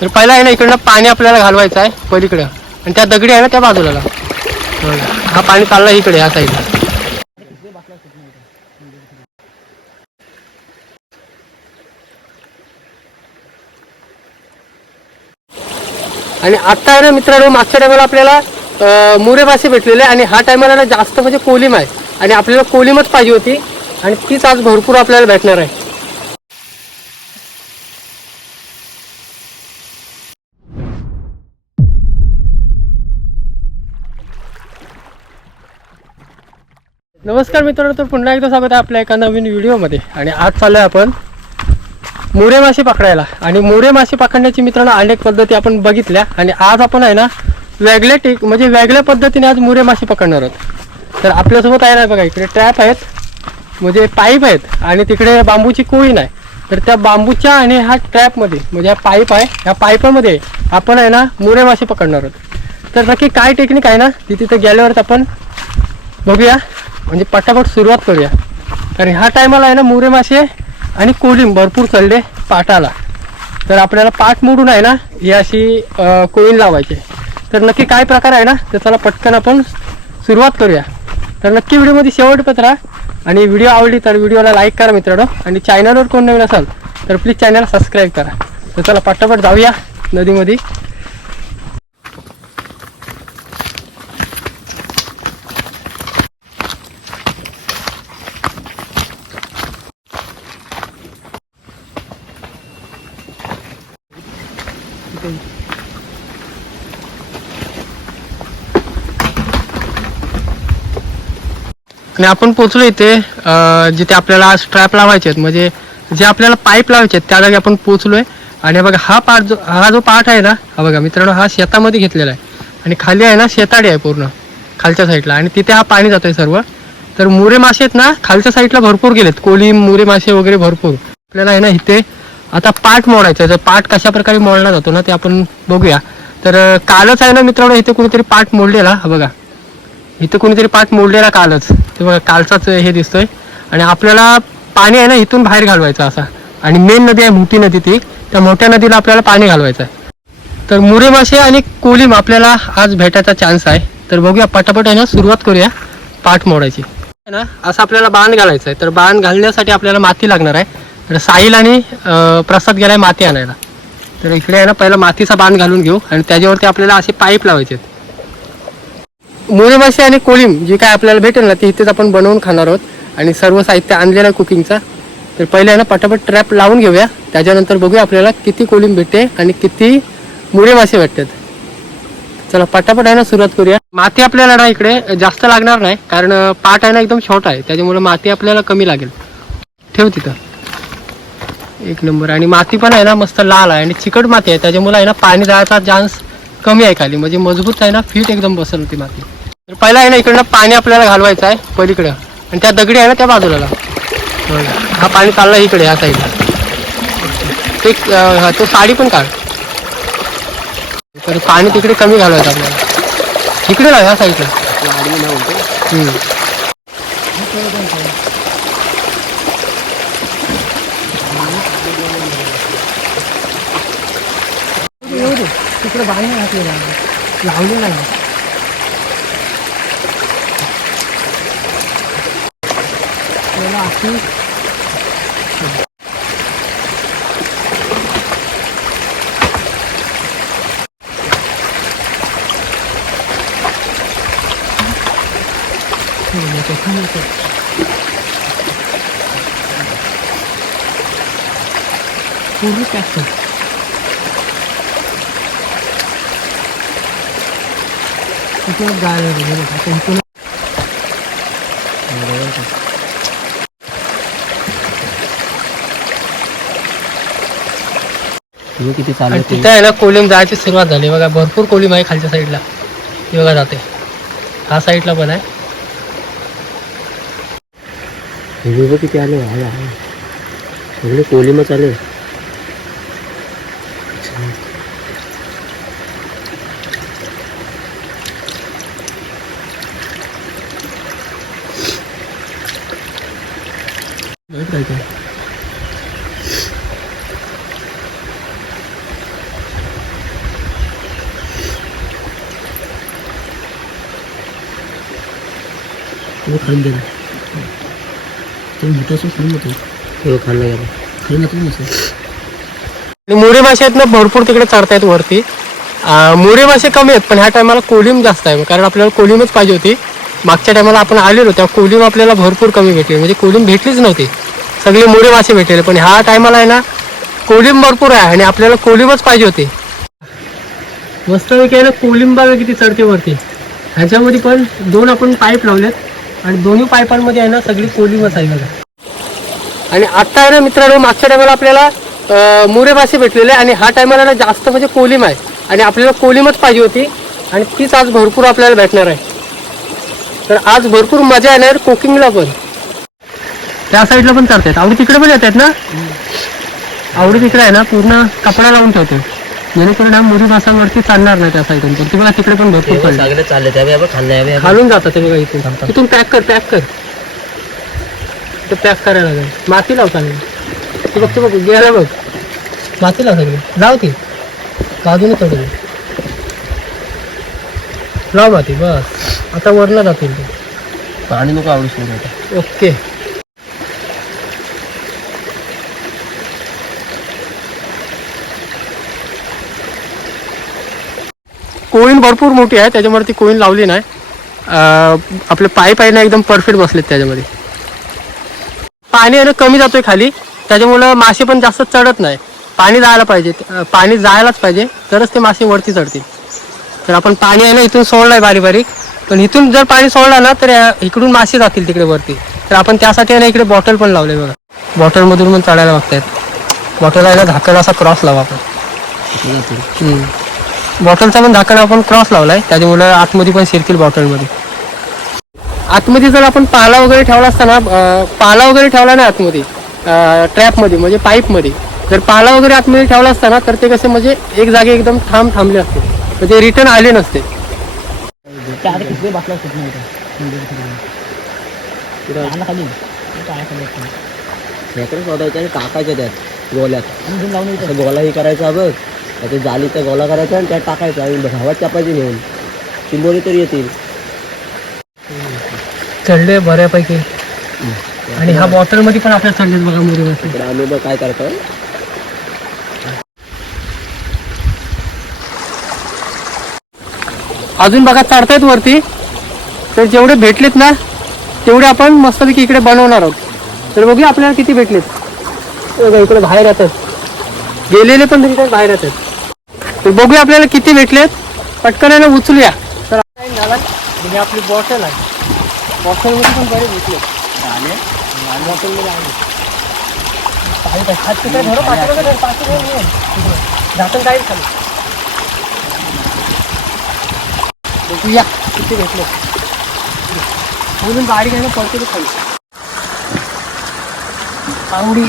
तर पहिला आहे ना इकडनं पाणी आपल्याला घालवायचं आहे पलीकडं. आणि त्या दगडी आहे ना त्या बाजूला हा पाणी चालला इकडे ह्या साईडला आणि आता आहे ना मित्रांनो मागच्या टायमाला आपल्याला मुरे मासे भेटलेले आणि हा टायमाला ना जास्त म्हणजे कोलिम आहे. आणि आपल्याला कोलिमच पाहिजे होती. आणि तीच आज भरपूर आपल्याला भेटणार आहे. नमस्कार मित्रांनो तर पुन्हा एकदा स्वागत आहे आपल्या एका नवीन व्हिडिओमध्ये. आणि आज चाललोय आपण मोरे मासे पकडायला. आणि मोरे मासे पकडण्याची मित्रांनो अनेक पद्धती आपण बघितल्या. आणि आज आपण आहे ना वेगळ्या टेक म्हणजे वेगळ्या पद्धतीने आज मोरे मासे पकडणार आहोत. तर आपल्यासोबत आहे ना बघा इकडे ट्रॅप आहेत म्हणजे पाईप आहेत आणि तिकडे बांबूची कोळी नाही. तर त्या बांबूच्या आणि ह्या ट्रॅपमध्ये म्हणजे हा पाईप आहे ह्या पाईपामध्ये आपण आहे ना मोरे मासे पकडणार आहोत. तर नक्की काय टेक्निक आहे ना ती तिथं गेल्यावरच आपण बघूया. म्हणजे पटापट सुरुवात करूया. कारण ह्या टायमाला आहे ना मुरे मासे आणि कोळीम भरपूर चढले पाटाला. तर आपल्याला पाठ मोडून आहे ना ही अशी अं, कोळीन लावायची. तर नक्की काय प्रकार आहे ना तर त्याला पटकन आपण सुरुवात करूया. तर नक्की व्हिडिओमध्ये शेवटपत राहा. आणि व्हिडिओ आवडली तर व्हिडिओला लाईक करा मित्रांनो. आणि चॅनलवर कोण नवीन असाल तर प्लीज चॅनलला सबस्क्राईब करा. तर चला पटापट जाऊया नदीमध्ये. आणि आपण पोचलो इथे जिथे आपल्याला स्ट्रॅप लावायचे आहेत. म्हणजे जे आपल्याला पाईप लावायचे आहेत त्या जागी आपण पोचलोय आणि बघा हा पार्ट जो हा जो पार्ट आहे ना हा बघा मित्रांनो हा शेतामध्ये घेतलेला आहे. आणि खाली आहे ना शेताडी आहे पूर्ण खालच्या साईडला आणि तिथे हा पाणी जातोय सर्व. तर मुरे मासे आहेत ना खालच्या साईडला भरपूर गेलेत. कोळी मुरे मासे वगैरे भरपूर. आपल्याला आहे ना इथे आता पाठ मोडायचं आहे. तर पाठ कशा प्रकारे मोडला जातो ना ते आपण बघूया. तर कालच आहे ना मित्रांनो इथे कुणीतरी पाठ मोडलेला. बघा. इथं कुणीतरी पाठ मोडलेला कालच. ते बघा कालचाच हे दिसतोय. आणि आपल्याला पाणी आहे ना इथून बाहेर घालवायचं असा. आणि मेन नदी आहे मोठी नदी ती. त्या मोठ्या नदीला आपल्याला पाणी घालवायचं आहे. तर मुरे मासे आणि कोलीम आपल्याला आज भेटायचा चान्स आहे. तर बघूया पटापट आहे ना सुरुवात करूया पाठ मोडायची. ना असं आपल्याला बांध घालायचं आहे. तर बांध घालण्यासाठी आपल्याला माती लागणार आहे. तर साहिल आणि प्रसाद गेलाय माती आणायला. तर इकडे आहे ना पहिला मातीचा बांध घालून घेऊ आणि त्याच्यावरती आपल्याला असे पाईप लावायचे आहेत. मासे आणि कोळीम जी काय आपल्याला भेटेल ना ती इथेच आपण बनवून खाणार आहोत. आणि सर्व साहित्य आणलेलं आहे कुकिंगचा तर पहिले आहे ना पटापट ट्रॅप लावून घेऊया. त्याच्यानंतर बघूया आपल्याला किती कोळीम भेटते आणि किती मुळे मासे भेटतात. चला पटापट आहे ना सुरुवात करूया. माती आपल्याला ना इकडे जास्त लागणार नाही कारण पाट आहे ना एकदम छोटा आहे. त्याच्यामुळे माती आपल्याला कमी लागेल. ठेव तिथं. एक नंबर. आणि माती पण आहे ना मस्त लाल आहे आणि चिकट माती आहे. त्याच्यामुळे आहे ना पाणी जायचा चान्स कमी आहे खाली. म्हणजे मजबूत आहे ना फिट एकदम बसल होती माती. तर पहिला आहे ना इकडनं पाणी आपल्याला घालवायचं आहे पलीकडं. आणि त्या दगडी आहे ना त्या बाजूला बघा. हा पाणी चालला इकडे ह्या साईडला हा, तो साडी पण काढ. तर पाणी तिकडे कमी घालवायचं आपल्याला. इकडे ह्या साईडला हम्म. येऊ दे तिकडे बाहेर घातलेला आहे लावलेला आहे त्याला अशी पूर्ण पॅक इथून गाळ इथून किती आणि तिथे आहे ना कोलिम जायची सुरुवात झाली. बघा भरपूर कोलिम आहे खालच्या साईडला. ती बघा जाते. हा साईडला पण आहे. किती आले? सगळे कोलिमच आले माहीत काय ते? तुम्ही खाऊन गेला तुम्ही मोठं असून खाऊन होतो हो खाल्लं गेलं. खाल्लं ना तुम्ही आणि मोरे मासे आहेत ना भरपूर तिकडे चढतायत वरती. अं, मोरे मासे कमी आहेत पण ह्या टायमाला कोलिम जास्त आहे. कारण आपल्याला कोलिमच पाहिजे होती. मागच्या टायमाला आपण आलेलो तेव्हा कोलिम आपल्याला भरपूर कमी भेटली. म्हणजे कोलिम भेटलीच नव्हती. सगळे मोरे मासे भेटलेले पण ह्या टायमाला आहे ना कोलिम भरपूर आहे आणि आपल्याला कोलिमच पाहिजे होती. मस्त आहे ना कोलिम बघा किती चढते वरती. ह्याच्यामध्ये पण दोन आपण पाईप लावलेत. आणि दोन्ही पाईपांमध्ये आहे ना सगळी कोलिमच आहे बघा. आणि आता आहे ना मित्रांनो मागच्या टायमाला आपल्याला मुरे मासे भेटलेले आणि हा टायमाला ना जास्त म्हणजे कोलिम आहे आणि आपल्याला कोलिमच पाहिजे होती आणि तीच आज भरपूर आपल्याला भेटणार आहे. तर आज भरपूर मजा येणार कुकिंगला पण. त्या साईडला पण चालतात आवडी तिकडे पण येतात ना? आवडी तिकडे आहे ना पूर्ण कपडा लावून ठेवते जेणेकरून हा मुरी मासांवरती चालणार नाही त्या साईडून. पण तुम्हाला तिकडे पण भरपूर सगळे चालले त्यावे आपण खाल्लं यावे खालून जातात ते बघा इथून. इथून पॅक कर पॅक कर. ते पॅक करायला लागेल. माती लाव चांगली ते बघ ते बघ गेला बघ. माती लाव सगळी. लाव ती. चढू दे. लाव माती बस. आता वरला जातील ते. पाणी नको आवडू आता. ओके. कोईन भरपूर मोठी आहे त्याच्यामुळे ती कोईन लावली नाही. आपले पाईप आहे ना एकदम परफेक्ट बसलेत त्याच्यामध्ये. पाणी आहे ना कमी जातोय खाली. त्याच्यामुळं मासे पण जास्त चढत नाही. पाणी जायला पाहिजे पाणी जायलाच पाहिजे. तरच ते मासे वरती चढतील. तर आपण पाणी आहे ना इथून सोडलंय बारीक बारीक. पण इथून जर पाणी सोडलं ना तर या- इकडून मासे जातील तिकडे वरती. तर आपण त्यासाठी आहे ना इकडे बॉटल पण लावले बघा. बॉटलमधून पण चढायला बघतायत. बॉटल आहे ना झाकण असा क्रॉस लावा आपण. बॉटलचा पण झाकण आपण क्रॉस लावलाय. त्याच्यामुळे आतमध्ये पण शिरतील बॉटलमध्ये. आतमध्ये जर आपण पाला वगैरे ठेवला असता ना पाला वगैरे ठेवला नाही आतमध्ये ट्रॅपमध्ये म्हणजे पाईपमध्ये. जर पाला वगैरे आतमध्ये ठेवला असता ना तर ते कसे म्हणजे एक जागे एकदम थांब थांबले असते. म्हणजे रिटर्न आले नसते. काकाच्या त्यात गोल्यात. असं गोला हे करायचा बघ ते जालीचा गोला करायचा आणि त्यात टाकायचा आणि धावात चापायची नेऊन चिंबोरी तरी येतील. चढले बऱ्यापैकी. आणि हा बॉटलमध्ये पण आपल्याला चढलेत बघा इकडे आम्ही बघ काय करतो अजून बघा चढतायत वरती. तर जेवढे भेटलेत ना तेवढे आपण मस्तपैकी इकडे बनवणार आहोत. तर बघूया आपल्याला किती भेटलेत. बघा, इकडे बाहेर येतात. गेलेले पण रिटर्न बाहेर येतात. तर बघूया आपल्याला किती भेटलेत. पटकन आहे ना उचलूया. तर म्हणजे आपली बॉटल आहे. बॉटलमध्ये पण बरे भेटले बॉटलमध्ये आहे. बघूया किती भेटले बोलून आहे ना पडते खाली. आवडी.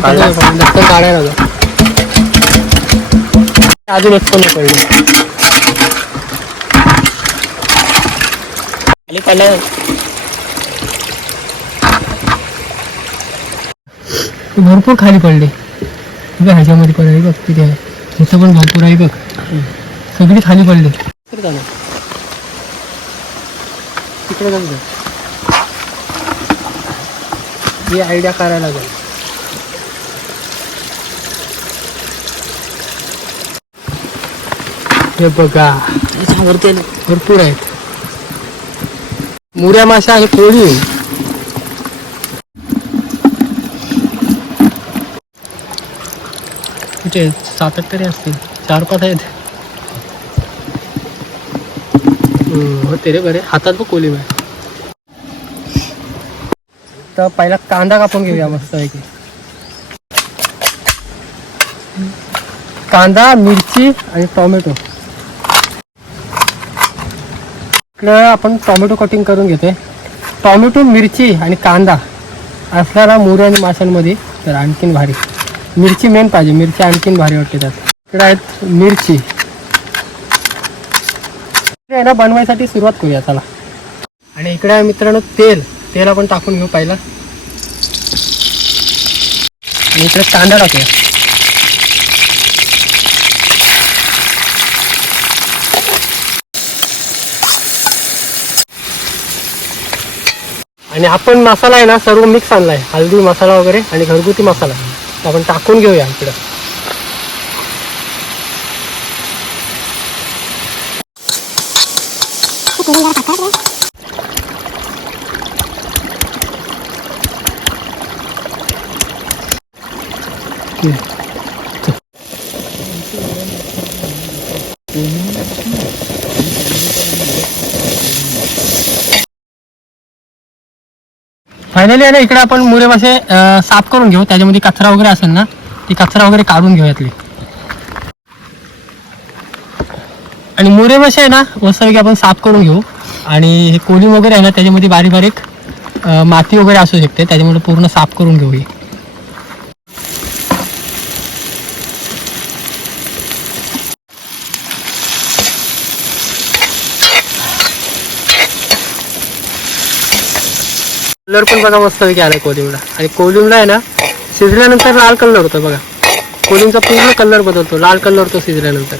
काढला ढक्कन काढायला लागलं. अजून एक पण पडली. खाली पडलं. भरपूर खाली पडले. बघ ह्याच्यामध्ये पण आहे बघ किती आहे. इथं पण भरपूर आहे बघ. सगळी खाली पडली. तिकडे जाऊ ही आयडिया करायला लागेल. हे बघा भरपूर आहेत. मुऱ्या माशा आणि कोळी कुठे सात आठ तरी असतील. चार पाच आहेत. होते रे बरे. हातात बघ कोलिम आहे तर पहिला कांदा कापून घेऊया मस्त पैकी कांदा मिरची आणि टोमॅटो. इकडं आपण टोमॅटो कटिंग करून घेतोय. टोमॅटो मिरची आणि कांदा असणारा मुरे आणि माशांमध्ये. तर आणखीन भारी. मिरची मेन पाहिजे. मिरची आणखीन भारी वाटते त्यात. इकडे आहेत मिरची. आहे ना बनवायसाठी सुरुवात करूया चला. आणि इकडे आहे मित्रांनो तेल. तेल आपण टाकून घेऊ पहिला. आणि इकडे कांदा टाकूया. आणि आपण मसाला आहे ना सर्व मिक्स आणलाय. हळदी मसाला वगैरे आणि घरगुती मसाला. आपण टाकून घेऊया इकडं. फायनली आहे ना इकडे आपण मुरे मासे साफ करून घेऊ. त्याच्यामध्ये कचरा वगैरे असेल ना ती कचरा वगैरे काढून घेऊ यातली. आणि मुरे मासे आहे ना मस्तपैकी आपण साफ करून घेऊ. आणि हे कोली वगैरे आहे ना त्याच्यामध्ये बारीक बारीक माती वगैरे असू शकते. त्याच्यामुळे पूर्ण साफ करून घेऊ ही. कलर पण बघा मस्तपैकी आलाय कोलिमला आणि कोलिमला आहे ना शिजल्यानंतर लाल कलर होतो बघा. कोलिमचा पूर्ण कलर बदलतो लाल कलर होतो शिजल्यानंतर.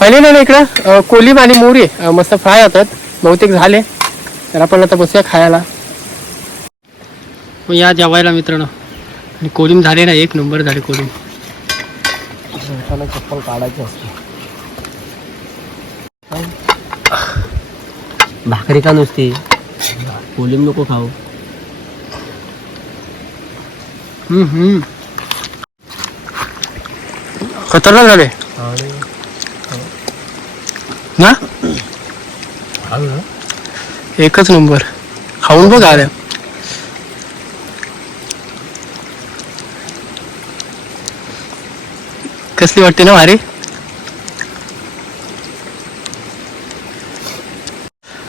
पहिले ना इकडं कोलिम आणि मोरी मस्त फ्राय होतात. बहुतेक झाले. तर आपण आता बसूया खायला. मग या जेवायला मित्रांनो. आणि कोलिम झाले ना एक नंबर झाले कोलिम चप्पल काढायची असते भाकरी का नुसती? कोलिम नको खाऊ. हम्म, हम्म. खतरनाक झाले. ना. एकच नंबर. खाऊन बघ आल्या. कसली वाटते ना भारी?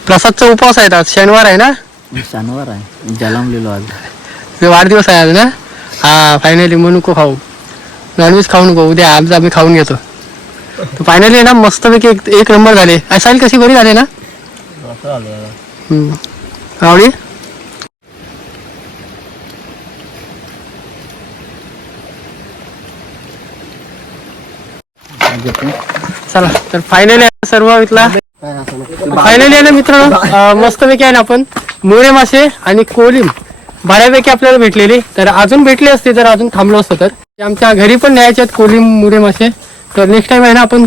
प्रसादचा उपवास आहे आज शनिवार आहे ना? शनिवार आहे. जलमलेलो आज. वाढदिवस आहे आज ना? हा फायनली मग नको खाऊ. नॉनव्हेज खाऊ नको उद्या आज आम्ही खाऊन घेतो. फायनली ना मस्तपैकी एक एक नंबर झाले. असाईल कशी बरी झाले ना. आवडी? चला तर फायनली सर्व इथला? फायनली आहे ना मित्रांनो? मस्तपैकी आहे ना आपण. मोरे मासे आणि कोलिम बऱ्यापैकी आपल्याला भेटलेली. तर अजून भेटले असते तर अजून थांबलो असतो तर. आमच्या घरी पण न्यायचे आहेत कोलिम मुरे मासे तर नेक्स्ट टाइम आहे ना आपण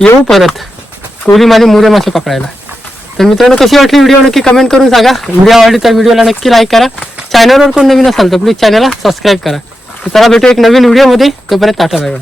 येऊ परत. कोलिम आणि मुरे मासे पकडायला. तर मित्रांनो कशी वाटली व्हिडिओ नक्की कमेंट करून सांगा. व्हिडिओ आवडली तर व्हिडिओला नक्की लाईक करा. चॅनलवर कोण नवीन असाल तर प्लीज चॅनलला सबस्क्राईब करा. तर चला भेटू एक नवीन व्हिडिओमध्ये तोपर्यंत टाटा बाय बाय.